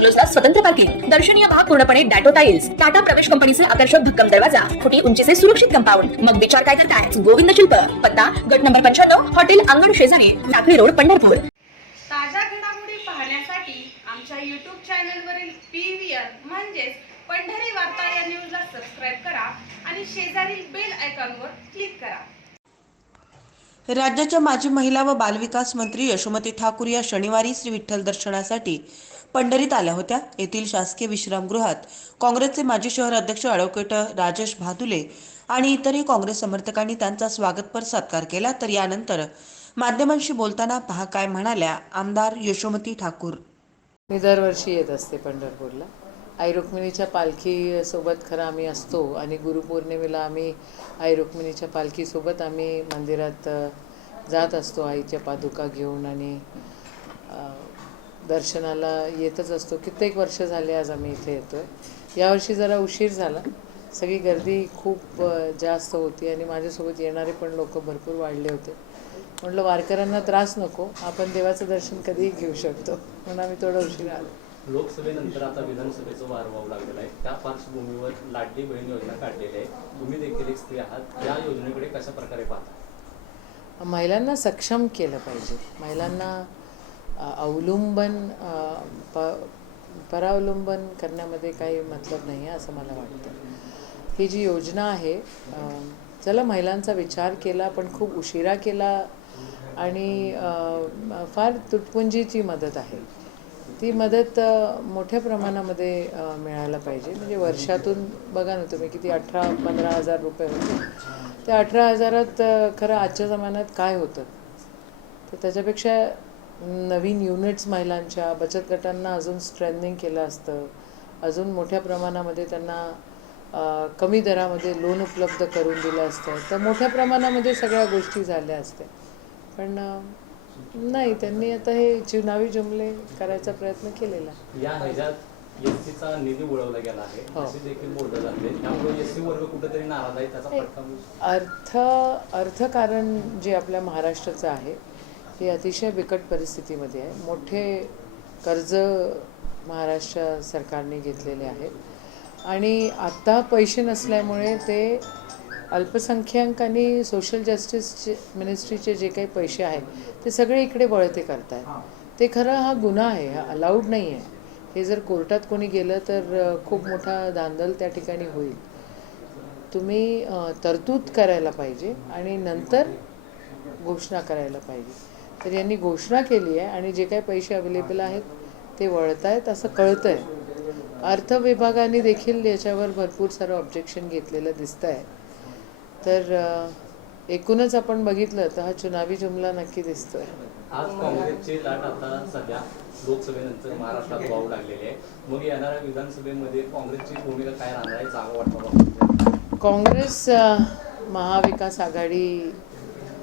बंगलोजला स्वतंत्र पार्किंग. दर्शनीय भाग पूर्णपणे डॅटो टाइल्स टाटा प्रवेश कंपनीचे आकर्षक भक्कम दरवाजा. फुटी उंचीचे सुरक्षित कंपाऊंड. मग विचार काय करताय? गोविंद शिल्प. पत्ता गट नंबर पंच्याण्णव हॉटेल अंगण शेजारी लाकडी रोड पंढरपूर. ताज्या घडामोडी पाहण्यासाठी आमच्या यूट्यूब चॅनलवरील पी व्ही आर म्हणजेच पंढरी वार्ता या न्यूजला सबस्क्राईब करा आणि शेजारील बेल आयकॉनवर क्लिक करा. राज्याच्या माजी महिला व बालविकास मंत्री यशोमती ठाकूर या शनिवारी श्री विठ्ठल दर्शनासाठी पंढरीत आल्या होत्या. येथील शासकीय विश्रामगृहात काँग्रेसचे माजी शहर अध्यक्ष ॲडव्होकेट राजेश भादुले आणि इतरही काँग्रेस समर्थकांनी त्यांचा स्वागतपर सत्कार केला. तर यानंतर माध्यमांशी बोलताना पहा काय म्हणाल्या आमदार यशोमती ठाकूर. मी दरवर्षी येत असते पंढरपूरला. आई रुक्मिणीच्या पालखीसोबत खरं आम्ही असतो आणि गुरुपौर्णिमेला आम्ही आई रुक्मिणीच्या पालखीसोबत आम्ही मंदिरात जात असतो. आईच्या पादुका घेऊन आणि दर्शनाला येतच असतो. कित्येक वर्ष झाले आज आम्ही इथे येतो आहे यावर्षी जरा उशीर झाला. सगळी गर्दी खूप जास्त होती आणि माझ्यासोबत येणारे पण लोक भरपूर वाढले होते. म्हटलं वारकऱ्यांना त्रास नको आपण देवाचं दर्शन कधीही घेऊ शकतो. म्हणून आम्ही थोडं उशीर आलो. लोकसभेनंतर आता विधानसभेचं वार वाहू लागलेलं आहे. त्या पार्श्वभूमीवर लाडली बहीण योजना काढलेली आहे. तुम्ही देखील एक स्त्री आहात. या योजनेकडे कशा प्रकारे पाहता? महिलांना सक्षम केलं पाहिजे. महिलांना अवलंबन प परावलंबन करण्यामध्ये काही मतलब नाही आहे असं मला वाटतं. ही जी योजना आहे चला महिलांचा विचार केला पण खूप उशिरा केला आणि फार तुटपुंजीची मदत आहे. ती मदत मोठ्या प्रमाणामध्ये मिळायला पाहिजे. म्हणजे वर्षातून बघा ना तुम्ही किती अठरा पंधरा हजार रुपये होते. त्या अठरा हजारात खरं आजच्या जमान्यात काय होतं? तर त्याच्यापेक्षा नवीन युनिट्स महिलांच्या बचत गटांना अजून स्ट्रेंथनिंग केलं असतं. अजून मोठ्या प्रमाणामध्ये त्यांना कमी दरामध्ये लोन उपलब्ध करून दिलं असतं. तर मोठ्या प्रमाणामध्ये सगळ्या गोष्टी झाल्या असत्या. पण नाही त्यांनी आता हे चुनावी जुमले करायचा प्रयत्न केलेला. या ह्याच्यात निधी गेला आहे. हो. असे देखील बोललं जाते त्यामुळे वर्ग कुठेतरी नाराज आहे त्याचा अर्थ अर्थकारण जे आपल्या महाराष्ट्राचं आहे हे अतिशय बिकट परिस्थितीमध्ये आहे. मोठे कर्ज महाराष्ट्र सरकारने घेतलेले आहेत. आणि आत्ता पैसे नसल्यामुळे ते अल्पसंख्याक आणि सोशल जस्टिसचे मिनिस्ट्रीचे जे काही पैसे आहेत ते सगळे इकडे वळते करत आहेत ते खरं हा गुन्हा आहे हा अलाउड नाही आहे हे जर कोर्टात कोणी गेलं तर खूप मोठा धांदल त्या ठिकाणी होईल. तुम्ही तरतूद करायला पाहिजे आणि नंतर घोषणा करायला पाहिजे. तर यांनी घोषणा केली आहे आणि जे काही पैसे अवेलेबल आहेत ते वळत आहेत असं कळतं आहे अर्थ विभागाने देखील याच्यावर भरपूर सारं ऑब्जेक्शन घेतलेलं दिसतं आहे तर एकूणच आपण बघितलं तर हा चुनावी जुमला नक्की दिसतोय. आज काँग्रेसची लाट आता सध्या लोकसभेनंतर महाराष्ट्रात वाहू लागलेली आहे मग येणाऱ्या विधानसभेमध्ये काँग्रेसची भूमिका काय राहणार आहे जागा वाटपाबाबत काँग्रेस महाविकास आघाडी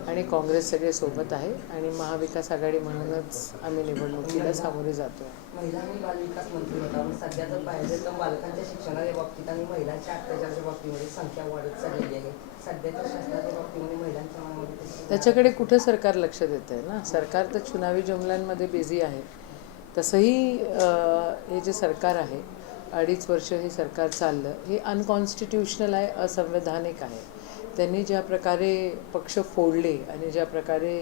आणि काँग्रेस सगळे सोबत आहे आणि महाविकास आघाडी म्हणूनच आम्ही निवडणुकीला सामोरे जातो महिला आणि बालविकास मंत्री होता पण सध्या जर पाहिजे तर बालकांच्या शिक्षणाच्या बाबतीत आणि महिलांच्या अत्याचाराच्या बाबतीमध्ये संख्या वाढत चाललेली आहे. सध्याच्या शासनाच्या बाबतीमध्ये महिलांच्या मनामध्ये त्याची- त्याच्याकडे कुठं सरकार लक्ष देत आहे ना? सरकार तर चुनावी जुमल्यांमध्ये बिझी आहे. तसंही हे जे सरकार आहे अडीच वर्ष हे सरकार चाललं हे अनकॉन्स्टिट्युशनल आहे असंवैधानिक आहे. त्यांनी ज्या प्रकारे पक्ष फोडले आणि ज्या प्रकारे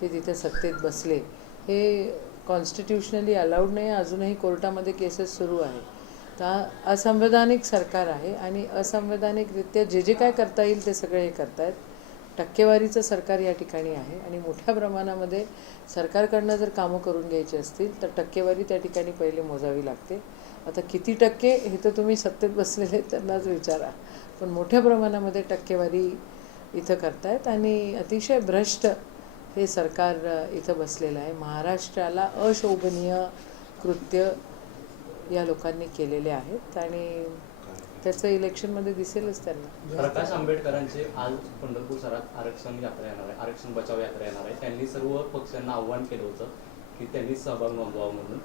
ते तिथे सत्तेत बसले हे कॉन्स्टिट्युशनली अलाउड नाही अजूनही कोर्टामध्ये केसेस सुरू आहे तर असंवैधानिक सरकार आहे आणि असंवैधानिकरित्या जे जे काय करता येईल ते सगळे हे करतायत. टक्केवारीचं सरकार या ठिकाणी आहे आणि मोठ्या प्रमाणामध्ये सरकारकडनं जर कामं करून घ्यायची असतील तर टक्केवारी त्या ठिकाणी पहिले मोजावी लागते. आता किती टक्के हे तर तुम्ही सत्तेत बसलेले त्यांनाच विचारा. पण मोठ्या प्रमाणामध्ये टक्केवारी इथं करतायत आणि अतिशय भ्रष्ट हे सरकार इथं बसलेलं आहे. महाराष्ट्राला अशोभनीय कृत्य या लोकांनी केलेले आहेत आणि त्याचं इलेक्शनमध्ये दिसेलच त्यांना. प्रकाश आंबेडकरांचे आज पंढरपूर शहरात आरक्षण यात्रा येणार आहे आरक्षण बचाव यात्रा येणार आहे. त्यांनी सर्व पक्षांना आव्हान केलं होतं की त्यांनी सहभाग नोंदवावा म्हणून.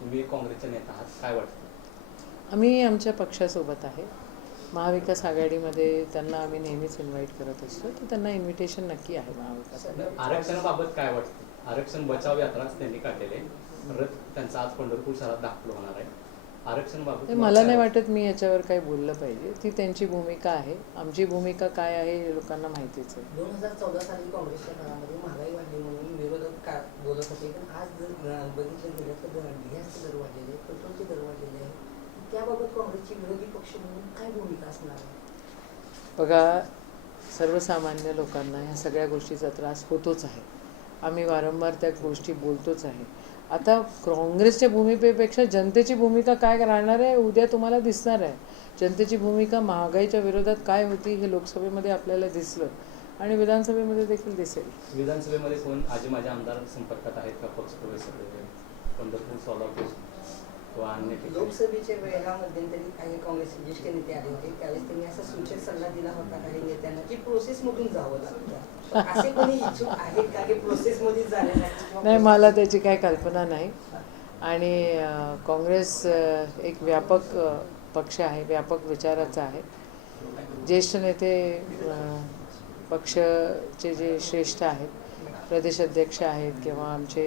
तुम्ही काँग्रेसचे नेता आहात काय वाटतं? आम्ही आमच्या पक्षासोबत आहे. महाविकास आघाडीमध्ये त्यांना आम्ही नेहमीच इन्व्हाइट करत असतो. तर त्यांना इन्व्हिटेशन नक्की आहे महाविकास आरक्षणाबाबत काय वाटतं? आरक्षण बचाव यात्राच त्यांनी काढलेली. आहे रथ त्यांचा आज पंढरपूर शहरात दाखल होणार आहे. आरक्षणाबाबत ते मला नाही वाटत मी याच्यावर काही बोललं पाहिजे. ती त्यांची भूमिका आहे. आमची भूमिका काय आहे हे लोकांना माहितीच आहे. दोन हजार चौदा साली काँग्रेसच्या काळामध्ये महागाई वाढली म्हणून विरोधक का बोलत होते पण आज जर बघितलं गेलं तर दर गॅसचे दर वाढलेले आहेत पेट्रोलचे दर वाढलेले आहेत. त्याबाबत काँग्रेसची विरोधी पक्ष म्हणून काय भूमिका असणार आहे? बघा सर्वसामान्य लोकांना ह्या सगळ्या गोष्टीचा त्रास होतोच आहे. आम्ही वारंवार त्या गोष्टी बोलतोच आहे. आता काँग्रेसच्या भूमिकेपेक्षा जनतेची भूमिका काय राहणार आहे उद्या तुम्हाला दिसणार आहे. जनतेची भूमिका महागाईच्या विरोधात काय होती हे लोकसभेमध्ये आपल्याला दिसलं. आणि विधानसभेमध्ये देखील दिसेल. विधानसभेमध्ये कोण आजी माझ्या आमदार संपर्कात आहेत का? पक्ष प्रवेश पंढरपूर सोलापूर. किंवा अन्य लोकसभेच्या वेळेला मध्यंतरी काही काँग्रेसचे ज्येष्ठ नेते आले होते. त्यावेळेस त्यांनी असा सूचक सल्ला दिला होता काही नेत्यांना की प्रोसेसमधून जावं लागतं. असे कोणी इच्छुक आहेत का की प्रोसेसमध्ये जाण्यासाठी नाही? मला त्याची काही कल्पना नाही. आणि काँग्रेस एक व्यापक पक्ष आहे व्यापक विचाराचा आहे. ज्येष्ठ नेते पक्षाचे जे श्रेष्ठ आहेत प्रदेशाध्यक्ष आहेत किंवा आमचे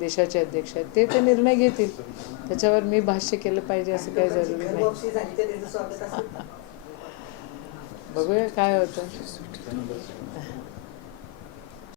देशाचे अध्यक्ष आहेत. ते ते निर्णय घेतील. त्याच्यावर मी भाष्य केलं पाहिजे असं काही जरुरी नाही. बघूया काय होतं.